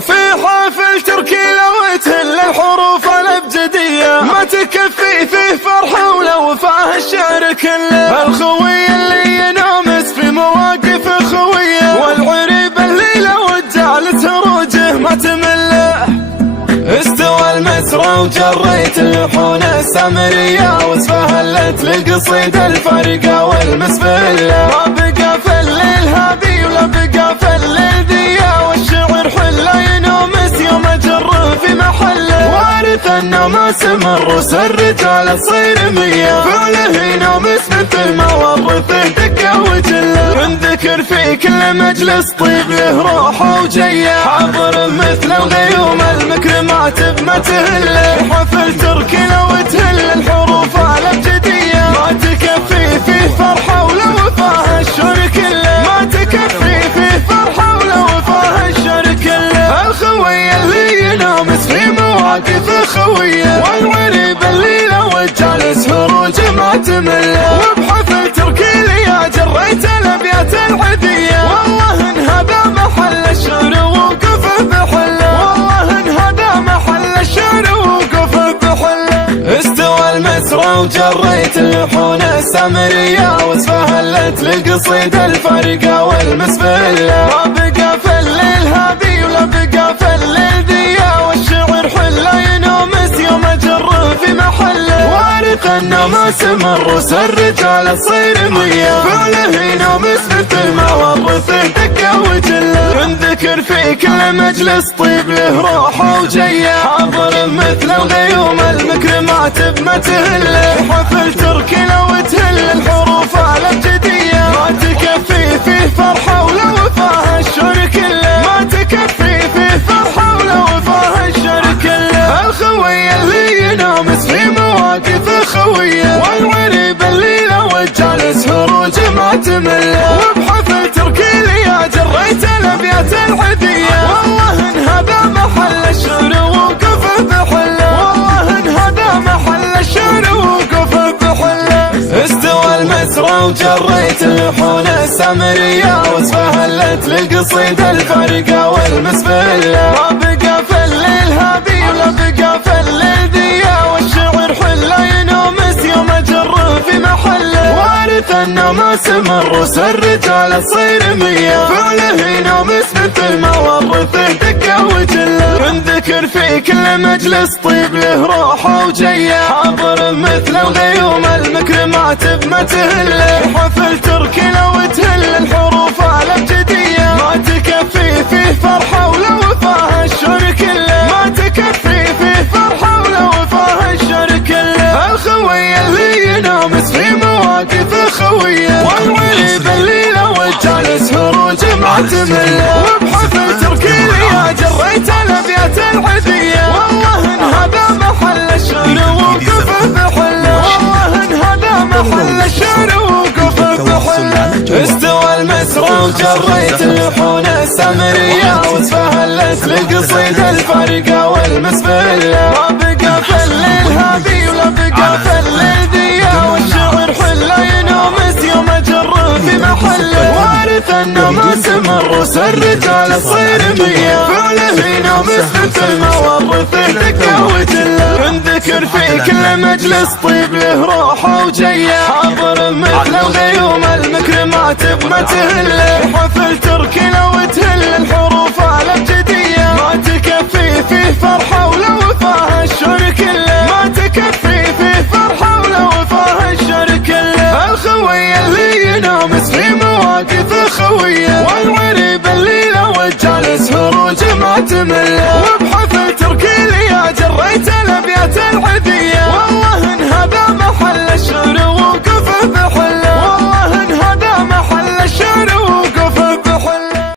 في حافل تركي لو تهل الحروف الابجدية ما تكفي فيه فرحة ولو فاه الشعر كله. الخوي اللي ينامس في مواقف خويه والعريب اللي لو جعل تروجه ما تمله. استوى المسرى وجريت اللحون السمرية واسفهلت لقصيد الفرقة والمسبلة. ما بقى في الليل هذي ولا بقى في الليل ذي والشعر حله ينومس يوم اجر في محله. وارث النماس من رؤوس الرجال تصير مية فعله ينومس مثل ما ورثه دكة وجله. من ذكر في كل مجلس طيب له روحه وجيه حاضر مثل الغيوم المكرمات بما تهله. حفل تركي لو تهل الحروف الابجدية ما تكفي فيه فرحة ولو فاه الشعر كله. ما تكفي فيه فرحة ولو فاه الشعر كله. الخوي اللي ينامس في مواقف خويه والعريب اللي لو جالس هروج ما تمله. وبحفل تركي لي جريت الابيات العذية والله ان هذا محل الشعر وقف بحله. والله ان هذا محل الشعر وقف بحله. استوى المسرى وجريت اللحون السمرية واسفهلت لقصيد الفرقة والمسبلة. ما بقى في الليل هذي ولا بقى في الليل ذي والشعر حله ينومس يوم اجر في محله. وارث النماس من رؤوس الرجال تصير مية فعله ينومس مثل ما ورثه دكة وجله. من ذكر في كل مجلس طيب له روحه وجيه حاضر مثل الغيوم المكرمات بما تهله. حفل تركي لو تهل الحروف الابجدية ما تكفي فيه فرحة ولو فاه الشعر كله. ما تكفي فيه فرحة ولو فاه الشعر كله. الخوي اللي ينامس في مواقف خويه والعريب اللي لو جالس هروج ما تمله. وبحفل تركي لي جريت الابيات العذية والله ان هذا محل الشعر وقف بحله. والله ان هذا محل الشعر وقف بحله. استوى المسرى وجريت اللحون السمرية واسفهلت لقصيد الفرقة والمسبلة. ما بقى في الليل هذي ولا بقى في الليل ذي والشعر حله ينومس يوم اجر في محله. وارث النماس من رؤوس الرجال تصير مية فعله ينومس مثل ما ورثه دكة وجله. من ذكر في كل مجلس طيب له روحه وجيه حاضر مثل الغيوم المكرمات بما تهله. حفل تركي لو تهل الحروف الابجدية ما تكفي فيه فرحة ولو فاه الشعر كله. ما تكفي فيه فرحة ولو فاه الشعر كله. الخوي اللي ينامس في مواقف خويه والعريب اللي لو جالس هروج ما تمله. وبحفل تركي لي جريت الابيات العذية والله ان هذا محل الشعر وقف بحله. والله ان هذا محل الشعر وقف بحله. استوى المسرى وجريت اللحون السمرية واسفهلت لقصيد الفرقة والمسبلة. ما بقى في الليل هذي ولا بقى في الليل ذي والشعر حله ينومس يوم اجر في محله. وارث النماس من رؤوس الرجال تصير مية فعله ينومس مثل ما ورثه دكة وجله. من ذكر في كل مجلس طيب له روحه وجيه حاضر مثل الغيوم المكرمات بما تهله. حفل تركي لو تهل الحروف الابجدية